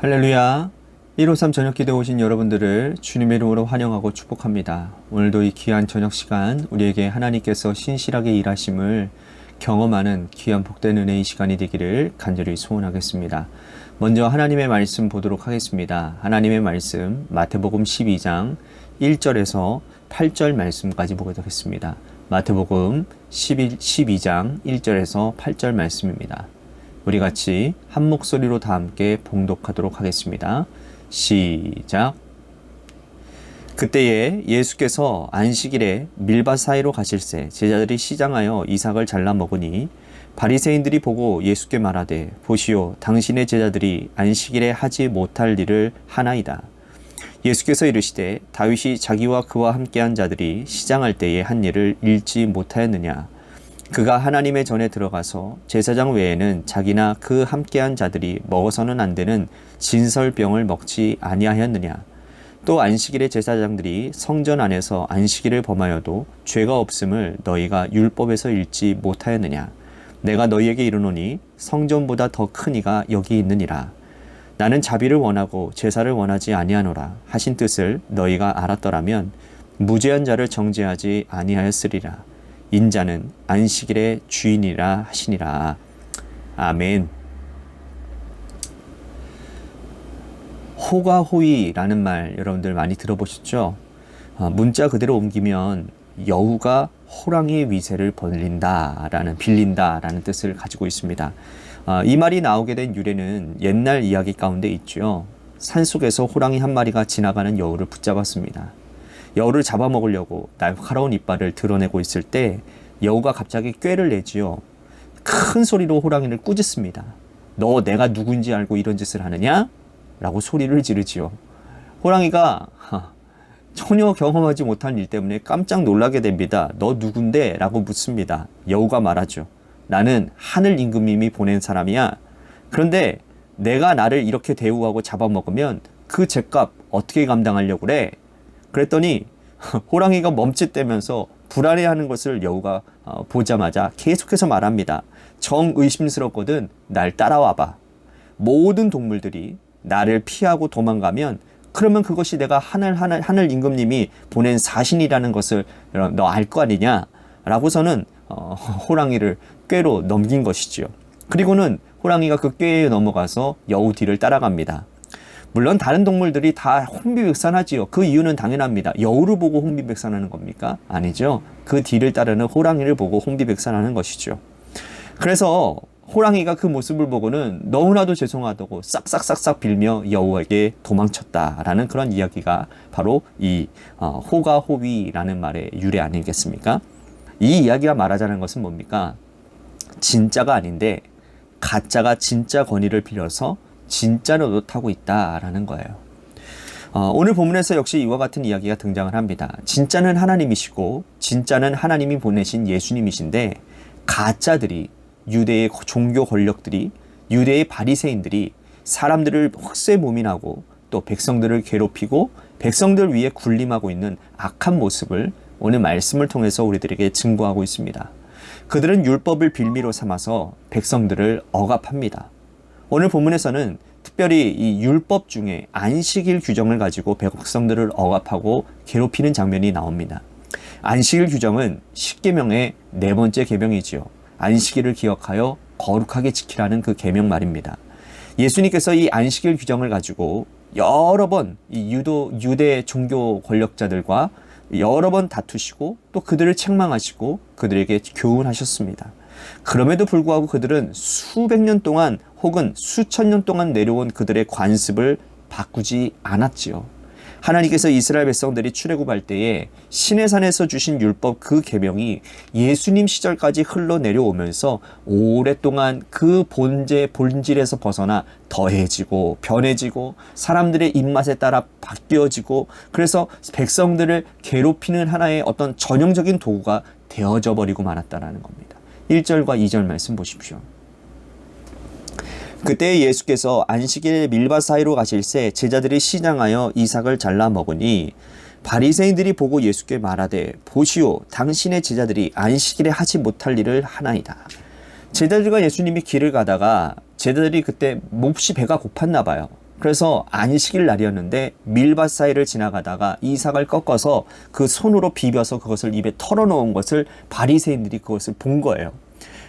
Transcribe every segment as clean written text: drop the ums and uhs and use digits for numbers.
할렐루야. 153 저녁기도에 오신 여러분들을 주님의 이름으로 환영하고 축복합니다. 오늘도 이 귀한 저녁 시간 우리에게 하나님께서 신실하게 일하심을 경험하는 귀한 복된 은혜의 시간이 되기를 간절히 소원하겠습니다. 먼저 하나님의 말씀 보도록 하겠습니다. 하나님의 말씀 마태복음 12장 1절에서 8절 말씀까지 보도록 하겠습니다. 마태복음 12장 1절에서 8절 말씀입니다. 우리 같이 한 목소리로 다 함께 봉독하도록 하겠습니다. 시작. 그때에 예수께서 안식일에 밀밭 사이로 가실새 제자들이 시장하여 이삭을 잘라 먹으니 바리새인들이 보고 예수께 말하되 보시오 당신의 제자들이 안식일에 하지 못할 일을 하나이다. 예수께서 이르시되 다윗이 자기와 그와 함께한 자들이 시장할 때에 한 일을 읽지 못하였느냐. 그가 하나님의 전에 들어가서 제사장 외에는 자기나 그 함께한 자들이 먹어서는 안 되는 진설병을 먹지 아니하였느냐. 또 안식일의 제사장들이 성전 안에서 안식일을 범하여도 죄가 없음을 너희가 율법에서 읽지 못하였느냐. 내가 너희에게 이르노니 성전보다 더 큰 이가 여기 있느니라. 나는 자비를 원하고 제사를 원하지 아니하노라 하신 뜻을 너희가 알았더라면 무죄한 자를 정죄하지 아니하였으리라. 인자는 안식일의 주인이라 하시니라. 아멘. 호가호위라는 말 여러분들 많이 들어보셨죠? 문자 그대로 옮기면 여우가 호랑이의 위세를 빌린다라는 뜻을 가지고 있습니다. 이 말이 나오게 된 유래는 옛날 이야기 가운데 있죠. 산속에서 호랑이 한 마리가 지나가는 여우를 붙잡았습니다. 여우를 잡아먹으려고 날카로운 이빨을 드러내고 있을 때 여우가 갑자기 꾀를 내지요. 큰 소리로 호랑이를 꾸짖습니다. 너 내가 누군지 알고 이런 짓을 하느냐? 라고 소리를 지르지요. 호랑이가 전혀 경험하지 못한 일 때문에 깜짝 놀라게 됩니다. 너 누군데? 라고 묻습니다. 여우가 말하죠. 나는 하늘 임금님이 보낸 사람이야. 그런데 내가 나를 이렇게 대우하고 잡아먹으면 그 죗값 어떻게 감당하려고 그래? 그랬더니 호랑이가 멈칫대면서 불안해하는 것을 여우가 보자마자 계속해서 말합니다. 정의심스럽거든 날 따라와봐. 모든 동물들이 나를 피하고 도망가면 그러면 그것이 내가 하늘 임금님이 보낸 사신이라는 것을 너 알 거 아니냐? 라고서는 호랑이를 꾀로 넘긴 것이지요. 그리고는 호랑이가 그 꾀에 넘어가서 여우 뒤를 따라갑니다. 물론 다른 동물들이 다 혼비백산하지요. 그 이유는 당연합니다. 여우를 보고 혼비백산하는 겁니까? 아니죠. 그 뒤를 따르는 호랑이를 보고 혼비백산하는 것이죠. 그래서 호랑이가 그 모습을 보고는 너무나도 죄송하다고 싹싹싹싹 빌며 여우에게 도망쳤다라는 그런 이야기가 바로 이 호가호위라는 말의 유래 아니겠습니까? 이 이야기가 말하자는 것은 뭡니까? 진짜가 아닌데 가짜가 진짜 권위를 빌려서 진짜로 노릇하고 있다라는 거예요. 오늘 본문에서 역시 이와 같은 이야기가 등장을 합니다. 진짜는 하나님이시고 진짜는 하나님이 보내신 예수님이신데 가짜들이 유대의 종교 권력들이 유대의 바리새인들이 사람들을 흑쇠무민하고 또 백성들을 괴롭히고 백성들 위에 군림하고 있는 악한 모습을 오늘 말씀을 통해서 우리들에게 증거하고 있습니다. 그들은 율법을 빌미로 삼아서 백성들을 억압합니다. 오늘 본문에서는 특별히 이 율법 중에 안식일 규정을 가지고 백성들을 억압하고 괴롭히는 장면이 나옵니다. 안식일 규정은 10계명의 네 번째 계명이지요. 안식일을 기억하여 거룩하게 지키라는 그 계명 말입니다. 예수님께서 이 안식일 규정을 가지고 여러 번 이 유대 종교 권력자들과 여러 번 다투시고 또 그들을 책망하시고 그들에게 교훈하셨습니다. 그럼에도 불구하고 그들은 수백 년 동안 혹은 수천 년 동안 내려온 그들의 관습을 바꾸지 않았지요. 하나님께서 이스라엘 백성들이 출애굽할 때에 시내산에서 주신 율법 그 계명이 예수님 시절까지 흘러내려오면서 오랫동안 그 본질에서 벗어나 더해지고 변해지고 사람들의 입맛에 따라 바뀌어지고 그래서 백성들을 괴롭히는 하나의 어떤 전형적인 도구가 되어져 버리고 말았다는 겁니다. 1절과 2절 말씀 보십시오. 그때 예수께서 안식일에 밀밭 사이로 가실새 제자들이 시장하여 이삭을 잘라 먹으니 바리새인들이 보고 예수께 말하되 보시오 당신의 제자들이 안식일에 하지 못할 일을 하나이다. 제자들과 예수님이 길을 가다가 제자들이 그때 몹시 배가 고팠나 봐요. 그래서 안식일 날이었는데 밀밭 사이를 지나가다가 이삭을 꺾어서 그 손으로 비벼서 그것을 입에 털어놓은 것을 바리새인들이 그것을 본 거예요.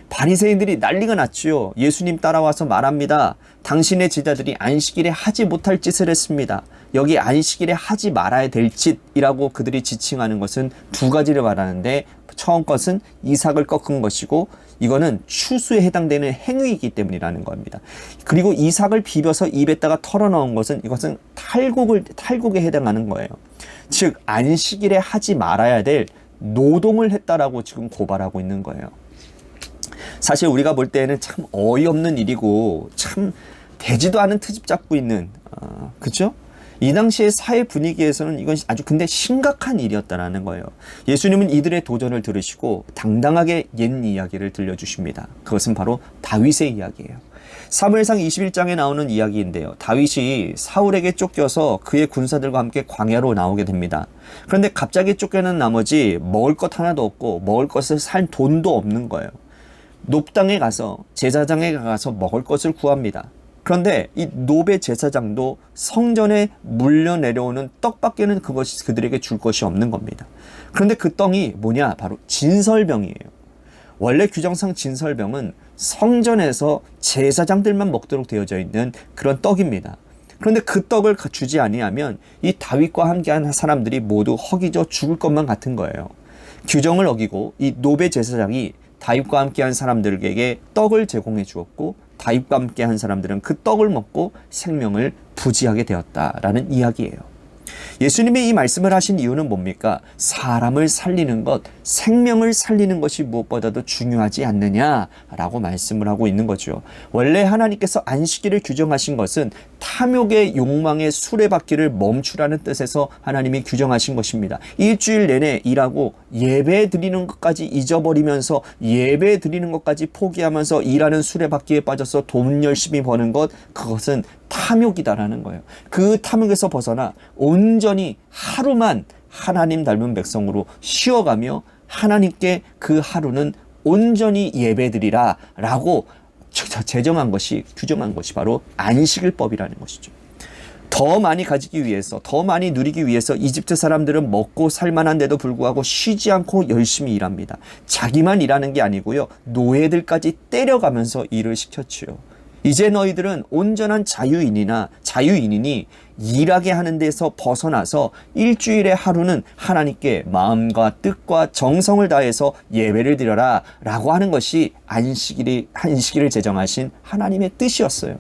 바리새인들이 난리가 났지요. 예수님 따라와서 말합니다. 당신의 제자들이 안식일에 하지 못할 짓을 했습니다. 여기 안식일에 하지 말아야 될 짓이라고 그들이 지칭하는 것은 두 가지를 말하는데, 처음 것은 이삭을 꺾은 것이고, 이거는 추수에 해당되는 행위이기 때문이라는 겁니다. 그리고 이삭을 비벼서 입에다가 털어넣은 것은, 이것은 탈곡에 해당하는 거예요. 즉 안식일에 하지 말아야 될 노동을 했다라고 지금 고발하고 있는 거예요. 사실 우리가 볼 때는 참 어이없는 일이고 참 되지도 않은 트집 잡고 있는, 그렇죠? 이 당시의 사회 분위기에서는 이건 아주 근데 심각한 일이었다라는 거예요. 예수님은 이들의 도전을 들으시고 당당하게 옛 이야기를 들려주십니다. 그것은 바로 다윗의 이야기예요. 사무엘상 21장에 나오는 이야기인데요. 다윗이 사울에게 쫓겨서 그의 군사들과 함께 광야로 나오게 됩니다. 그런데 갑자기 쫓겨난 나머지 먹을 것 하나도 없고 먹을 것을 살 돈도 없는 거예요. 놉당에 가서 제사장에 가서 먹을 것을 구합니다. 그런데 이 놉의 제사장도 성전에 물려 내려오는 떡밖에는 그것이 그들에게 줄 것이 없는 겁니다. 그런데 그 떡이 뭐냐? 바로 진설병이에요. 원래 규정상 진설병은 성전에서 제사장들만 먹도록 되어져 있는 그런 떡입니다. 그런데 그 떡을 주지 아니하면 이 다윗과 함께한 사람들이 모두 허기져 죽을 것만 같은 거예요. 규정을 어기고 이 놉의 제사장이 다윗과 함께한 사람들에게 떡을 제공해 주었고, 다윗과 함께한 사람들은 그 떡을 먹고 생명을 부지하게 되었다라는 이야기예요. 예수님이 이 말씀을 하신 이유는 뭡니까? 사람을 살리는 것, 생명을 살리는 것이 무엇보다도 중요하지 않느냐라고 말씀을 하고 있는 거죠. 원래 하나님께서 안식일을 규정하신 것은 탐욕의 욕망의 수레바퀴를 멈추라는 뜻에서 하나님이 규정하신 것입니다. 일주일 내내 일하고 예배 드리는 것까지 잊어버리면서 예배 드리는 것까지 포기하면서 일하는 수레바퀴에 빠져서 돈 열심히 버는 것, 그것은 탐욕이다라는 거예요. 그 탐욕에서 벗어나 온전히 하루만 하나님 닮은 백성으로 쉬어가며 하나님께 그 하루는 온전히 예배드리라 라고 제정한 것이, 규정한 것이 바로 안식일법이라는 것이죠. 더 많이 가지기 위해서, 더 많이 누리기 위해서 이집트 사람들은 먹고 살만한데도 불구하고 쉬지 않고 열심히 일합니다. 자기만 일하는 게 아니고요, 노예들까지 때려가면서 일을 시켰지요. 이제 너희들은 온전한 자유인이니 일하게 하는 데서 벗어나서 일주일의 하루는 하나님께 마음과 뜻과 정성을 다해서 예배를 드려라 라고 하는 것이 안식일을 제정하신 하나님의 뜻이었어요.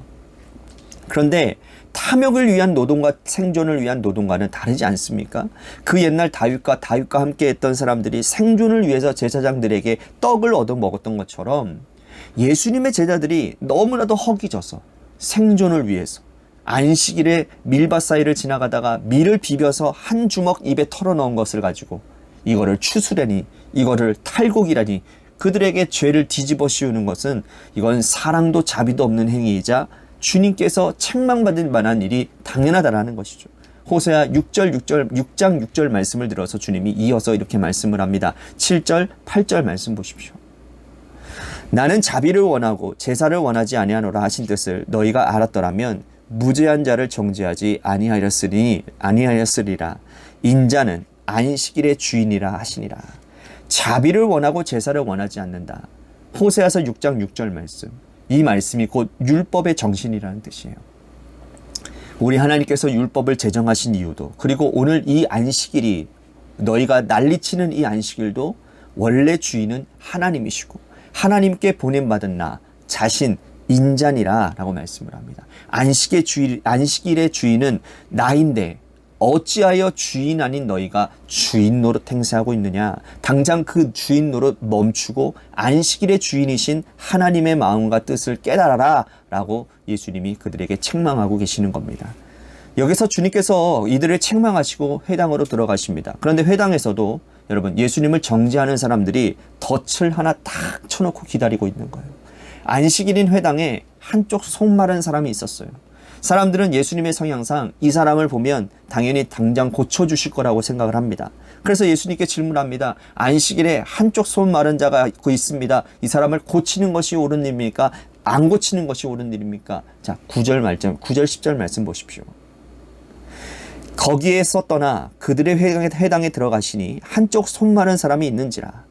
그런데 탐욕을 위한 노동과 생존을 위한 노동과는 다르지 않습니까? 그 옛날 다윗과 함께 했던 사람들이 생존을 위해서 제사장들에게 떡을 얻어 먹었던 것처럼, 예수님의 제자들이 너무나도 허기져서 생존을 위해서 안식일에 밀밭 사이를 지나가다가 밀을 비벼서 한 주먹 입에 털어넣은 것을 가지고 이거를 추수라니, 이거를 탈곡이라니, 그들에게 죄를 뒤집어 씌우는 것은 이건 사랑도 자비도 없는 행위이자 주님께서 책망받을 만한 일이 당연하다라는 것이죠. 호세아 6장 6절 말씀을 들어서 주님이 이어서 이렇게 말씀을 합니다. 7절 8절 말씀 보십시오. 나는 자비를 원하고 제사를 원하지 아니하노라 하신 뜻을 너희가 알았더라면 무죄한 자를 정죄하지 아니하였으리라. 인자는 안식일의 주인이라 하시니라. 자비를 원하고 제사를 원하지 않는다. 호세아서 6장 6절 말씀. 이 말씀이 곧 율법의 정신이라는 뜻이에요. 우리 하나님께서 율법을 제정하신 이유도, 그리고 오늘 이 안식일이, 너희가 난리치는 이 안식일도 원래 주인은 하나님이시고 하나님께 보냄받은 나 자신 인자니라 라고 말씀을 합니다. 안식일의 주인은 나인데 어찌하여 주인 아닌 너희가 주인 노릇 행세하고 있느냐. 당장 그 주인 노릇 멈추고 안식일의 주인이신 하나님의 마음과 뜻을 깨달아라 라고 예수님이 그들에게 책망하고 계시는 겁니다. 여기서 주님께서 이들을 책망하시고 회당으로 들어가십니다. 그런데 회당에서도 여러분, 예수님을 정죄하는 사람들이 덫을 하나 딱 쳐놓고 기다리고 있는 거예요. 안식일인 회당에 한쪽 속 마른 사람이 있었어요. 사람들은 예수님의 성향상 이 사람을 보면 당연히 당장 고쳐주실 거라고 생각을 합니다. 그래서 예수님께 질문합니다. 안식일에 한쪽 손 마른 자가 있습니다. 이 사람을 고치는 것이 옳은 일입니까? 안 고치는 것이 옳은 일입니까? 자, 9절 10절 말씀 보십시오. 거기에서 떠나 그들의 회당에 들어가시니 한쪽 손 마른 사람이 있는지라.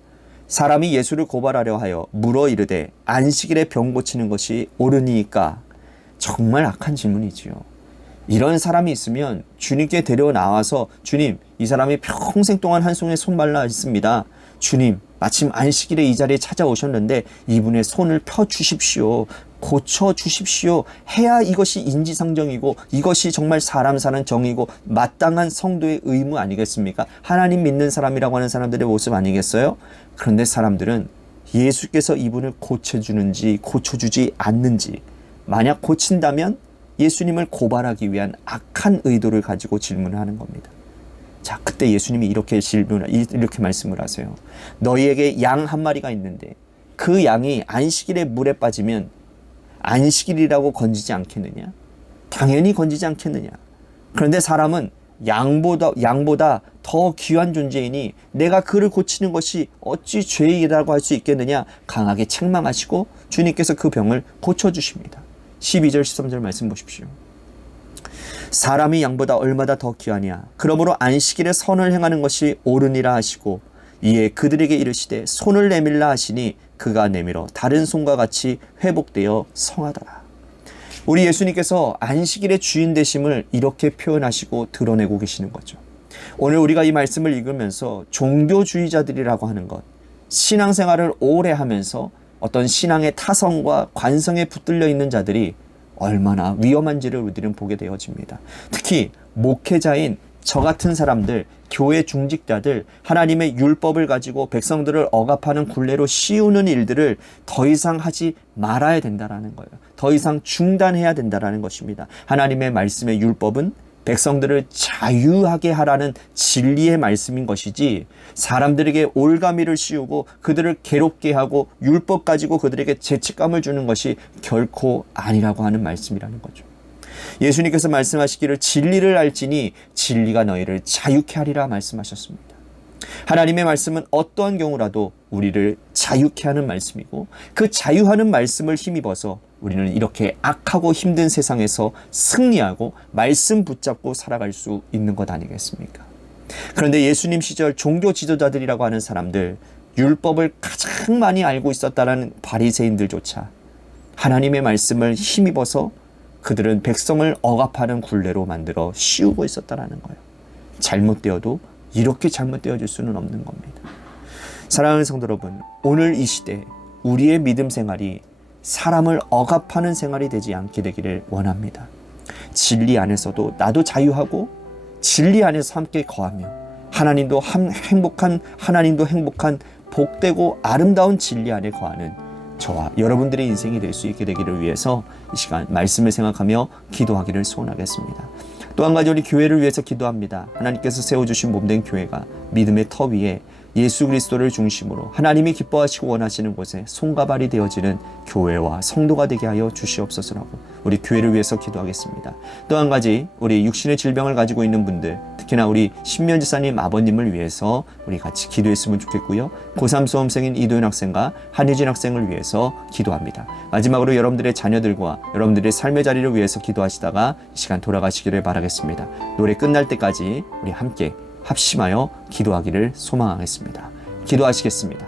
사람이 예수를 고발하려 하여 물어 이르되 안식일에 병 고치는 것이 옳으니까. 정말 악한 질문이지요. 이런 사람이 있으면 주님께 데려나와서 주님, 이 사람이 평생 동안 한 손에 손 말라 있습니다. 주님, 마침 안식일에 이 자리에 찾아오셨는데 이분의 손을 펴 주십시오. 고쳐 주십시오. 해야 이것이 인지상정이고 이것이 정말 사람 사는 정의고 마땅한 성도의 의무 아니겠습니까? 하나님 믿는 사람이라고 하는 사람들의 모습 아니겠어요? 그런데 사람들은 예수께서 이분을 고쳐주는지 고쳐주지 않는지, 만약 고친다면 예수님을 고발하기 위한 악한 의도를 가지고 질문을 하는 겁니다. 자, 그때 예수님이 이렇게 말씀을 하세요. 너희에게 양 한 마리가 있는데 그 양이 안식일에 물에 빠지면 안식일이라고 건지지 않겠느냐? 당연히 건지지 않겠느냐? 그런데 사람은 양보다 더 귀한 존재이니 내가 그를 고치는 것이 어찌 죄이라고 할 수 있겠느냐? 강하게 책망하시고 주님께서 그 병을 고쳐주십니다. 12절 13절 말씀 보십시오. 사람이 양보다 얼마나 더 귀하냐? 그러므로 안식일에 선을 행하는 것이 옳으니라 하시고 이에 그들에게 이르시되 손을 내밀라 하시니 그가 내밀어 다른 손과 같이 회복되어 성하더라. 우리 예수님께서 안식일의 주인 되심을 이렇게 표현하시고 드러내고 계시는 거죠. 오늘 우리가 이 말씀을 읽으면서 종교주의자들이라고 하는 것, 신앙생활을 오래 하면서 어떤 신앙의 타성과 관성에 붙들려 있는 자들이 얼마나 위험한지를 우리들은 보게 되어집니다. 특히 목회자인 저 같은 사람들, 교회 중직자들, 하나님의 율법을 가지고 백성들을 억압하는 굴레로 씌우는 일들을 더 이상 하지 말아야 된다라는 거예요. 더 이상 중단해야 된다라는 것입니다. 하나님의 말씀의 율법은 백성들을 자유하게 하라는 진리의 말씀인 것이지 사람들에게 올가미를 씌우고 그들을 괴롭게 하고 율법 가지고 그들에게 죄책감을 주는 것이 결코 아니라고 하는 말씀이라는 거죠. 예수님께서 말씀하시기를 진리를 알지니 진리가 너희를 자유케 하리라 말씀하셨습니다. 하나님의 말씀은 어떠한 경우라도 우리를 자유케 하는 말씀이고 그 자유하는 말씀을 힘입어서 우리는 이렇게 악하고 힘든 세상에서 승리하고 말씀 붙잡고 살아갈 수 있는 것 아니겠습니까? 그런데 예수님 시절 종교 지도자들이라고 하는 사람들, 율법을 가장 많이 알고 있었다는 바리새인들조차 하나님의 말씀을 힘입어서 그들은 백성을 억압하는 굴레로 만들어 씌우고 있었다는 거예요. 잘못되어도 이렇게 잘못되어질 수는 없는 겁니다. 사랑하는 성도 여러분, 오늘 이 시대 우리의 믿음 생활이 사람을 억압하는 생활이 되지 않게 되기를 원합니다. 진리 안에서도 나도 자유하고 진리 안에서 함께 거하며 하나님도 행복한 복되고 아름다운 진리 안에 거하는 저와 여러분들의 인생이 될 수 있게 되기를 위해서 이 시간 말씀을 생각하며 기도하기를 소원하겠습니다. 또 한 가지 우리 교회를 위해서 기도합니다. 하나님께서 세워주신 몸된 교회가 믿음의 터 위에 예수 그리스도를 중심으로 하나님이 기뻐하시고 원하시는 곳에 손과 발이 되어지는 교회와 성도가 되게 하여 주시옵소서라고 우리 교회를 위해서 기도하겠습니다. 또 한 가지 우리 육신의 질병을 가지고 있는 분들, 특히나 우리 신면 지사님 아버님을 위해서 우리 같이 기도했으면 좋겠고요. 고3 수험생인 이도현 학생과 한유진 학생을 위해서 기도합니다. 마지막으로 여러분들의 자녀들과 여러분들의 삶의 자리를 위해서 기도하시다가 이 시간 돌아가시기를 바라겠습니다. 노래 끝날 때까지 우리 함께 합심하여 기도하기를 소망하겠습니다. 기도하시겠습니다.